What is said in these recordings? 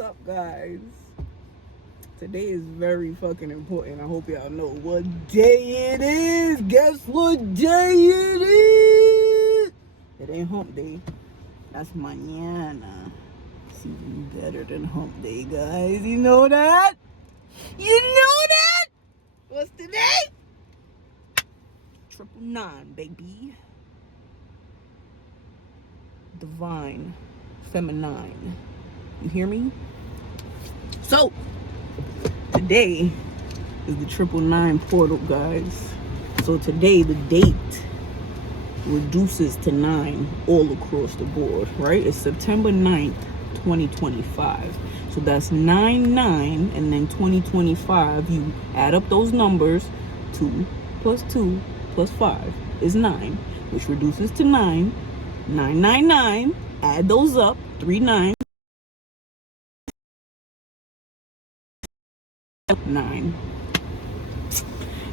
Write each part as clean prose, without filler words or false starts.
up, guys? Today is very fucking important. I hope y'all know what day it is. Guess what day it is? It ain't hump day. That's mañana. It's even better than hump day, guys. You know that? You know that? What's today? 999, baby. Divine feminine. You hear me? So today is the 999 portal, guys. So today the date reduces to 9 all across the board, right? It's September 9th, 2025. So that's 99 and then 2025. You add up those numbers. 2 plus 2 plus 5 is 9, which reduces to 9. 999. Add those up. 3 9. 9.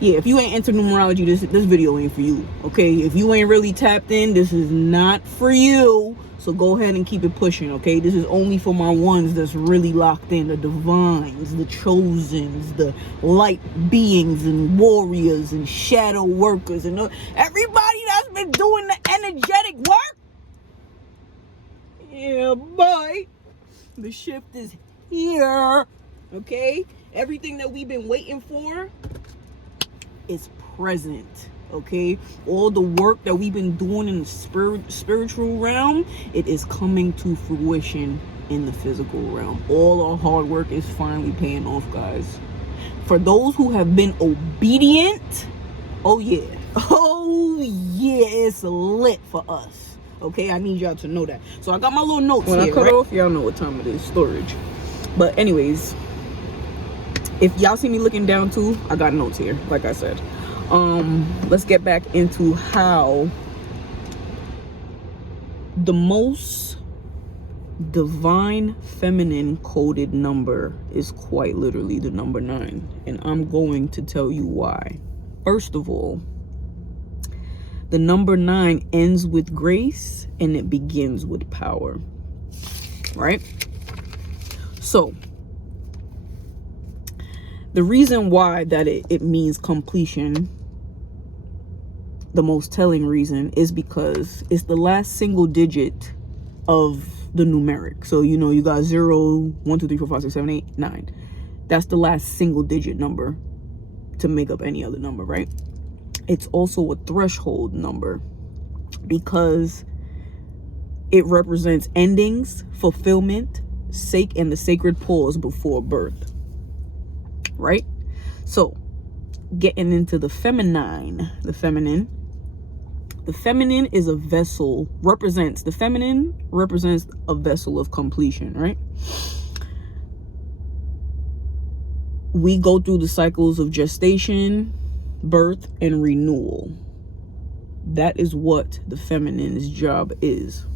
Yeah, if you ain't into numerology, this video ain't for you. Okay, if you ain't really tapped in, this is not for you. So go ahead and keep it pushing. Okay, this is only for my ones that's really locked in, the divines, the chosens, the light beings and warriors and shadow workers and everybody that's been doing the energetic work. Yeah, boy, the shift is here. Okay, everything that we've been waiting for is present. Okay, all the work that we've been doing in the spiritual realm, it is coming to fruition in the physical realm. All our hard work is finally paying off, guys. For those who have been obedient, oh yeah, it's lit for us. Okay, I need y'all to know that. So I got my little notes when here. When I cut off, y'all know what time it is. Storage. But anyways, if y'all see me looking down too, I got notes here, like I said. Let's get back into how the most divine feminine coded number is quite literally the number 9. And I'm going to tell you why. First of all, the number 9 ends with grace and it begins with power. Right? So the reason why that it means completion, the most telling reason, is because it's the last single digit of the numeric. So, you got 0, 1, 2, 3, 4, 5, 6, 7, 8, 9. That's the last single digit number to make up any other number, right? It's also a threshold number because it represents endings, fulfillment, and the sacred pause before birth. Right? So getting into the feminine, the feminine is a vessel, represents a vessel of completion, right? We go through the cycles of gestation, birth, and renewal. That is what the feminine's job is,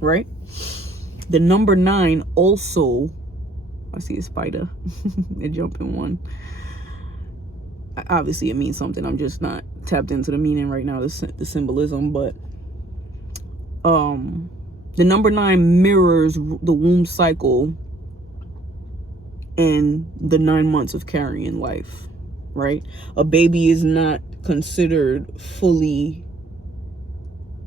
right? The number 9 also, I see a spider. It jumping one. Obviously, it means something. I'm just not tapped into the meaning right now, the symbolism. But the number 9 mirrors the womb cycle and the 9 months of carrying life, right? A baby is not considered fully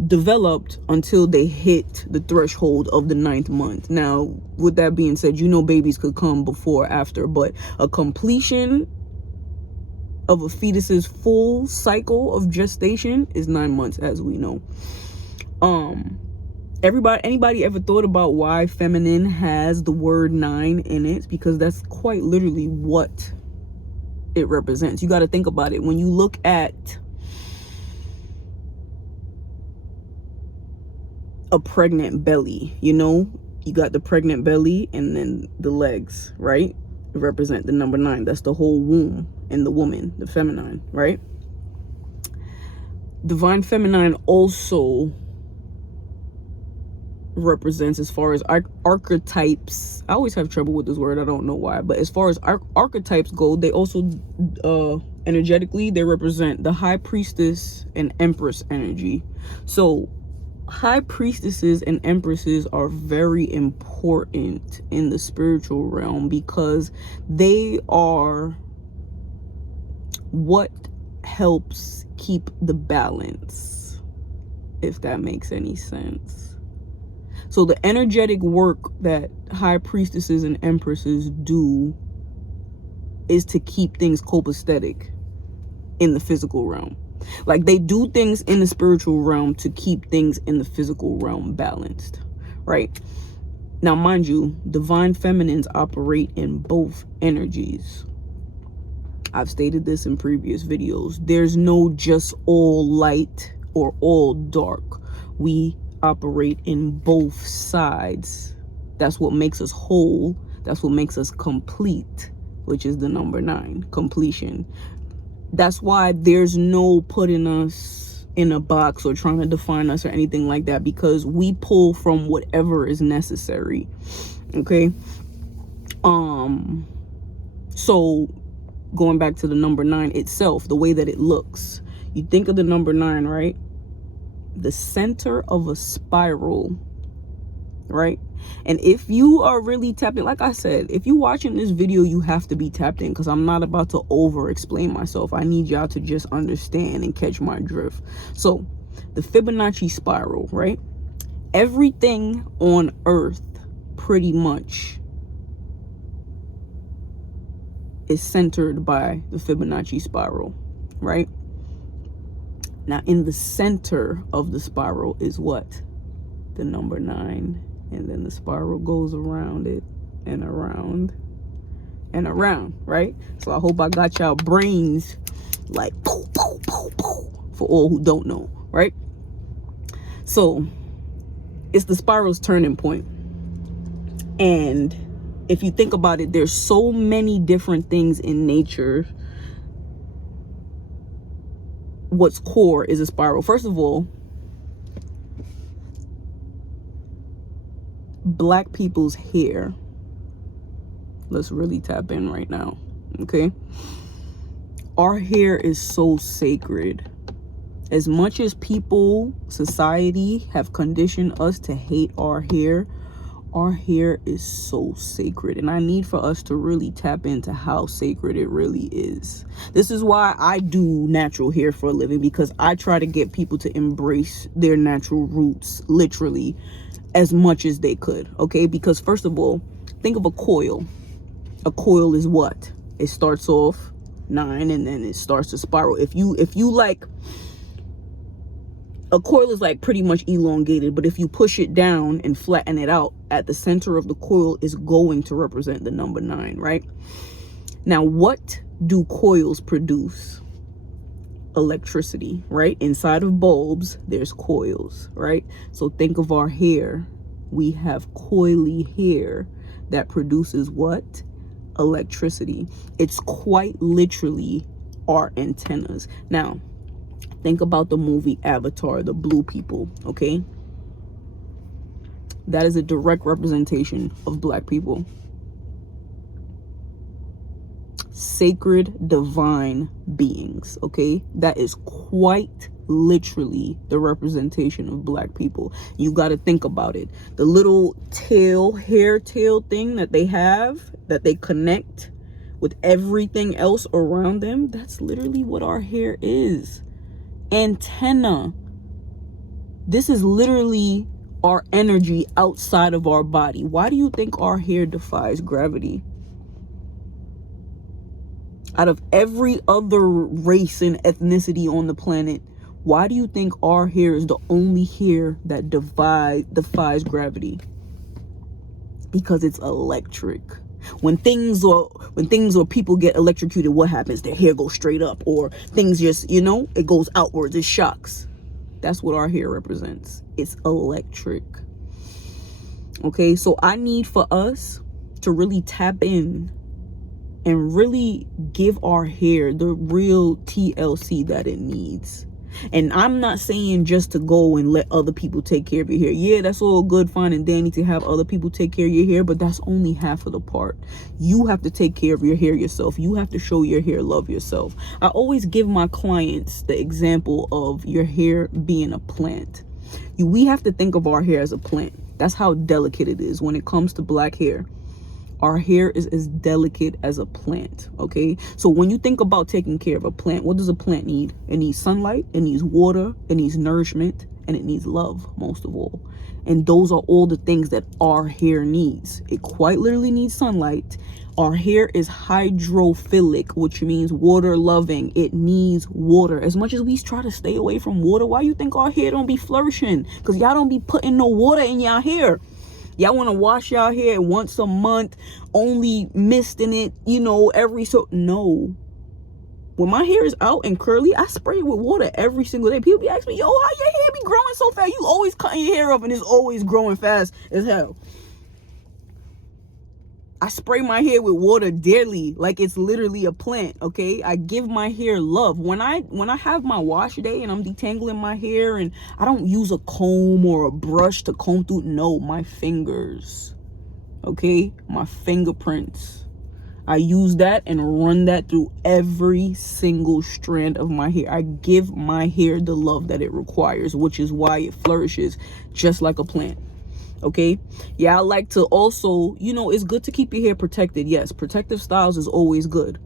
developed until they hit the threshold of the 9th month. Now, with that being said, babies could come before or after, but a completion of a fetus's full cycle of gestation is 9 months, as we know. Anybody ever thought about why feminine has the word 9 in it? Because that's quite literally what it represents. You got to think about it. When you look at a pregnant belly, you got the pregnant belly and then the legs, right? Represent the number 9. That's the whole womb in the woman, the feminine, right? Divine feminine also represents, as far as archetypes, I always have trouble with this word, I don't know why, but as far as archetypes go, they also energetically, they represent the high priestess and empress energy. So high priestesses and empresses are very important in the spiritual realm because they are what helps keep the balance, if that makes any sense. So the energetic work that high priestesses and empresses do is to keep things copacetic in the physical realm. Like, they do things in the spiritual realm to keep things in the physical realm balanced, right? Now, mind you, divine feminines operate in both energies. I've stated this in previous videos. There's no just all light or all dark. We operate in both sides. That's what makes us whole. That's what makes us complete, which is the number 9, completion. That's why there's no putting us in a box or trying to define us or anything like that, because we pull from whatever is necessary. Okay. So going back to the number 9 itself, the way that it looks, you think of the number 9, right? The center of a spiral, right? And if you are really tapped in, like I said, if you're watching this video, you have to be tapped in, because I'm not about to over explain myself. I need y'all to just understand and catch my drift. So the Fibonacci spiral, right? Everything on earth pretty much is centered by the Fibonacci spiral, right? Now, in the center of the spiral is what? The number 9. And then the spiral goes around it and around and around, right? So I hope I got y'all brains like poo, poo, poo, poo, for all who don't know, right? So it's the spiral's turning point. And if you think about it, there's so many different things in nature. What's core is a spiral. First of all, Black people's hair. Let's really tap in right now, okay? Our hair is so sacred. As much as people, society have conditioned us to hate our hair is so sacred. And I need for us to really tap into how sacred it really is. This is why I do natural hair for a living, because I try to get people to embrace their natural roots, literally, as much as they could, okay? Because first of all, think of a coil. A coil is what? It starts off 9 and then it starts to spiral. If you like, a coil is like pretty much elongated, but if you push it down and flatten it out, at the center of the coil is going to represent the number 9, right? Now, what do coils produce? Electricity, right? Inside of bulbs, there's coils, right? So think of our hair. We have coily hair that produces what? Electricity. It's quite literally our antennas. Now, think about the movie Avatar, the blue people, okay? That is a direct representation of Black people. Sacred, divine beings, okay? That is quite literally the representation of Black people. You got to think about it. The little hair tail thing that they have, that they connect with everything else around them, that's literally what our hair is. Antenna. This is literally our energy outside of our body. Why do you think our hair defies gravity? Out of every other race and ethnicity on the planet, why do you think our hair is the only hair that defies gravity? Because it's electric. When things or people get electrocuted, what happens? Their hair goes straight up, or things just, it goes outwards. It shocks. That's what our hair represents. It's electric. Okay, so I need for us to really tap in and really give our hair the real TLC that it needs. And I'm not saying just to go and let other people take care of your hair. Yeah, that's all good, fine and dandy to have other people take care of your hair, but that's only half of the part. You have to take care of your hair yourself. You have to show your hair love yourself. I always give my clients the example of your hair being a plant. We have to think of our hair as a plant. That's how delicate it is when it comes to black hair. Our hair is as delicate as a plant, okay? So when you think about taking care of a plant, what does a plant need? It needs sunlight, it needs water, it needs nourishment, and it needs love, most of all. And those are all the things that our hair needs. It quite literally needs sunlight. Our hair is hydrophilic, which means water loving. It needs water. As much as we try to stay away from water, why you think our hair don't be flourishing? Because y'all don't be putting no water in y'all hair. Y'all want to wash y'all hair once a month, only misting it, every no. When my hair is out and curly, I spray it with water every single day. People be asking me, yo, how your hair be growing so fast? You always cutting your hair up and it's always growing fast as hell. I spray my hair with water daily, like it's literally a plant, okay? I give my hair love. When I have my wash day and I'm detangling my hair, and I don't use a comb or a brush to comb through, no, my fingers, okay? My fingerprints. I use that and run that through every single strand of my hair. I give my hair the love that it requires, which is why it flourishes just like a plant. Okay, yeah, I like to also, it's good to keep your hair protected. Yes, protective styles is always good,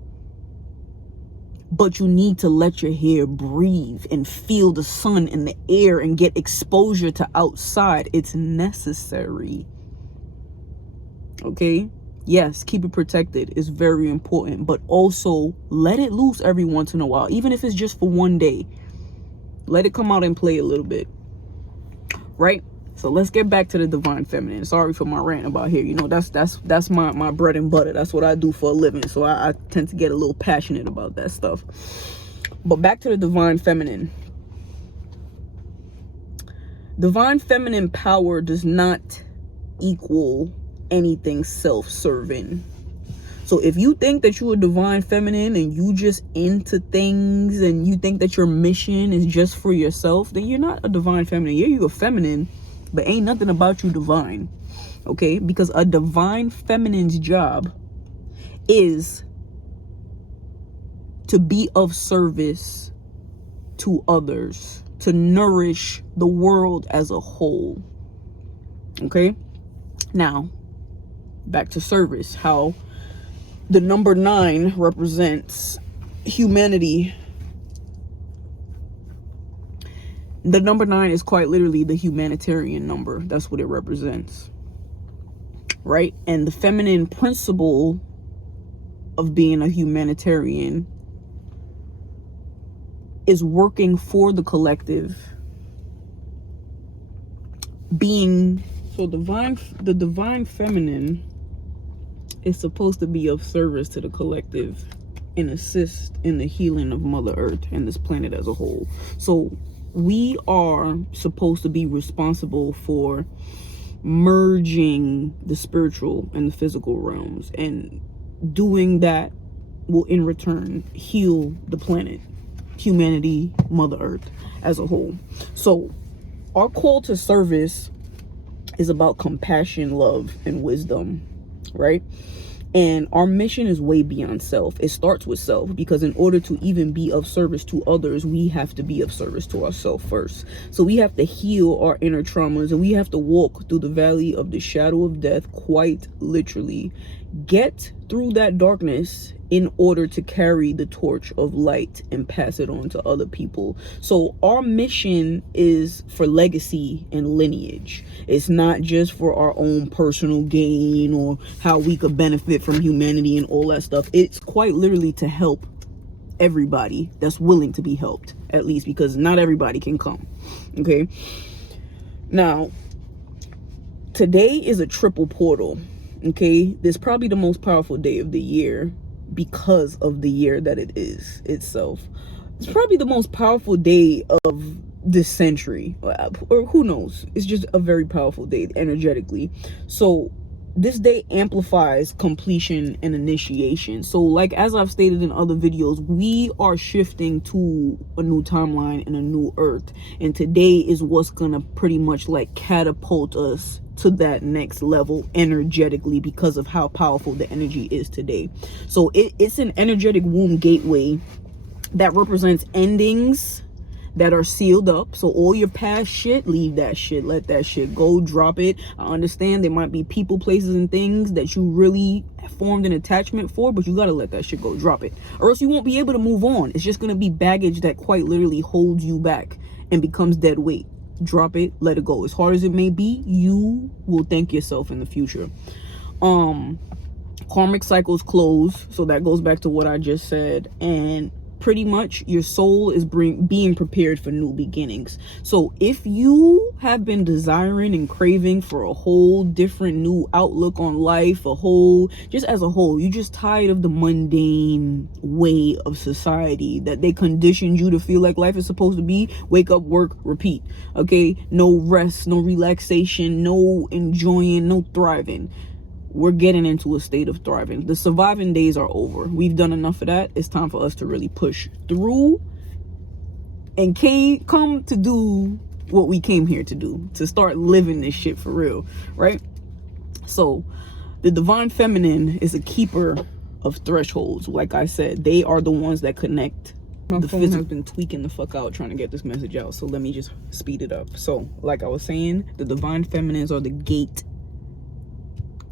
but you need to let your hair breathe and feel the sun and the air and get exposure to outside. It's necessary. Okay, yes, keep it protected is very important, but also let it loose every once in a while, even if it's just for one day. Let it come out and play a little bit, right? So let's get back to the divine feminine. Sorry for my rant about hair. That's my bread and butter. That's what I do for a living. So I tend to get a little passionate about that stuff. But back to the divine feminine. Divine feminine power does not equal anything self-serving. So if you think that you're a divine feminine and you just into things and you think that your mission is just for yourself, then you're not a divine feminine. Yeah, you're a feminine, but ain't nothing about you divine, okay? Because a divine feminine's job is to be of service to others, to nourish the world as a whole, okay? Now, back to service, how the number 9 represents humanity. The number 9 is quite literally the humanitarian number. That's what it represents, right? And the feminine principle of being a humanitarian is working for the collective. The divine feminine is supposed to be of service to the collective and assist in the healing of Mother Earth and this planet as a whole. So we are supposed to be responsible for merging the spiritual and the physical realms, and doing that will in return heal the planet, humanity, Mother Earth as a whole. So our call to service is about compassion, love, and wisdom, right? And our mission is way beyond self. It starts with self, because in order to even be of service to others, we have to be of service to ourselves first. So we have to heal our inner traumas, and we have to walk through the valley of the shadow of death, quite literally. Get through that darkness in order to carry the torch of light and pass it on to other people. So our mission is for legacy and lineage. It's not just for our own personal gain or how we could benefit from humanity and all that stuff. It's quite literally to help everybody that's willing to be helped, at least, because not everybody can come. Okay, now today is a triple portal. Okay, this is probably the most powerful day of the year because of the year that it is itself. It's probably the most powerful day of this century, or who knows. It's just a very powerful day energetically. So this day amplifies completion and initiation. So like, as I've stated in other videos, we are shifting to a new timeline and a new earth, and today is what's gonna pretty much like catapult us to that next level energetically, because of how powerful the energy is today. So it's an energetic womb gateway that represents endings that are sealed up. So all your past shit, leave that shit, let that shit go, drop it. I understand there might be people, places, and things that you really formed an attachment for, but you gotta let that shit go, drop it, or else you won't be able to move on. It's just gonna be baggage that quite literally holds you back and becomes dead weight. Drop it, let it go. As hard as it may be, you will thank yourself in the future. Karmic cycles close, so that goes back to what I just said, and pretty much your soul is being prepared for new beginnings. So if you have been desiring and craving for a whole different new outlook on life, just as a whole, you're just tired of the mundane way of society that they conditioned you to feel like life is supposed to be: wake up, work, repeat. Okay, no rest, no relaxation, no enjoying, no thriving. We're getting into a state of thriving. The surviving days are over. We've done enough of that. It's time for us to really push through and come to do what we came here to do, to start living this shit for real, right? So the divine feminine is a keeper of thresholds. Like I said, they are the ones that connect. The phone has been tweaking the fuck out trying to get this message out, so let me just speed it up. So like I was saying, the divine feminines are the gate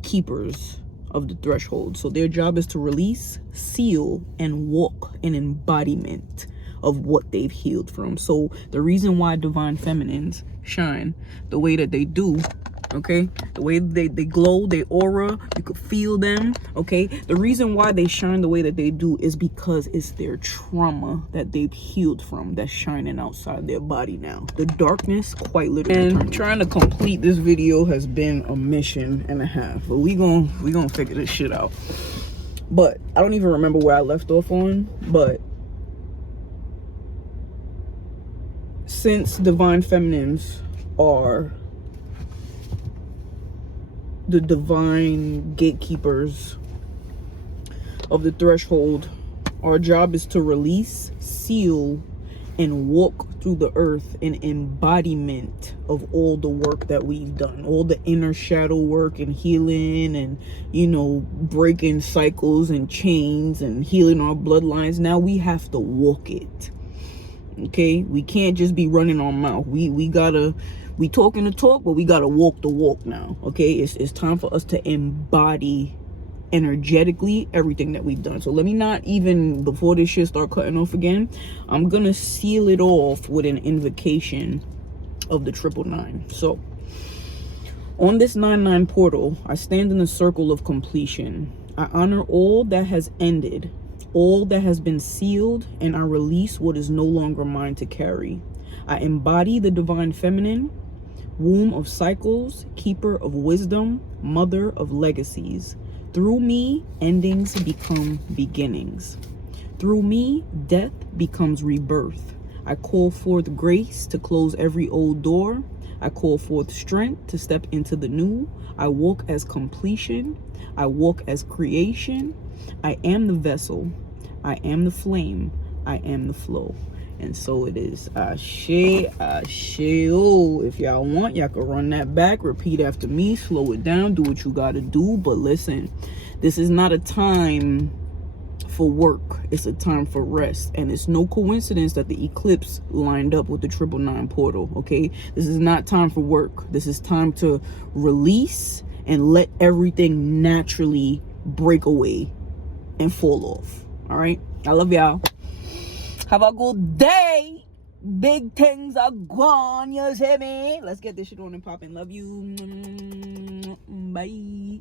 keepers of the threshold. So their job is to release, seal, and walk an embodiment of what they've healed from. So the reason why divine feminines shine the way that they do, okay, the way they glow, they aura, you could feel them, okay, the reason why they shine the way that they do is because it's their trauma that they've healed from that's shining outside their body now. The darkness quite literally. And trying to complete this video has been a mission and a half, but we gonna figure this shit out. But I don't even remember where I left off on, but since divine feminines are the divine gatekeepers of the threshold, our job is to release, seal, and walk through the earth an embodiment of all the work that we've done, all the inner shadow work and healing, and breaking cycles and chains and healing our bloodlines. Now we have to walk it. Okay, we can't just be running our mouth. We talking the talk, but we gotta walk the walk now. Okay, it's time for us to embody energetically everything that we've done. So let me not even, before this shit start cutting off again, I'm gonna seal it off with an invocation of the 999. So on this 99 portal, I stand in the circle of completion. I honor all that has ended, all that has been sealed, and I release what is no longer mine to carry. I embody the divine feminine, womb of cycles, keeper of wisdom, mother of legacies. Through me, endings become beginnings. Through me, death becomes rebirth. I call forth grace to close every old door. I call forth strength to step into the new. I walk as completion. I walk as creation. I am the vessel. I am the flame. I am the flow. And so it is. Ashe, ashe. Oh, if y'all want, y'all can run that back, repeat after me, slow it down, do what you gotta do. But listen, this is not a time for work. It's a time for rest. And it's no coincidence that the eclipse lined up with the 999 portal, okay? This is not time for work. This is time to release and let everything naturally break away and fall off. All right? I love y'all. Have a good day. Big things are gone, you hear me? Let's get this shit on and popping. Love you. Bye.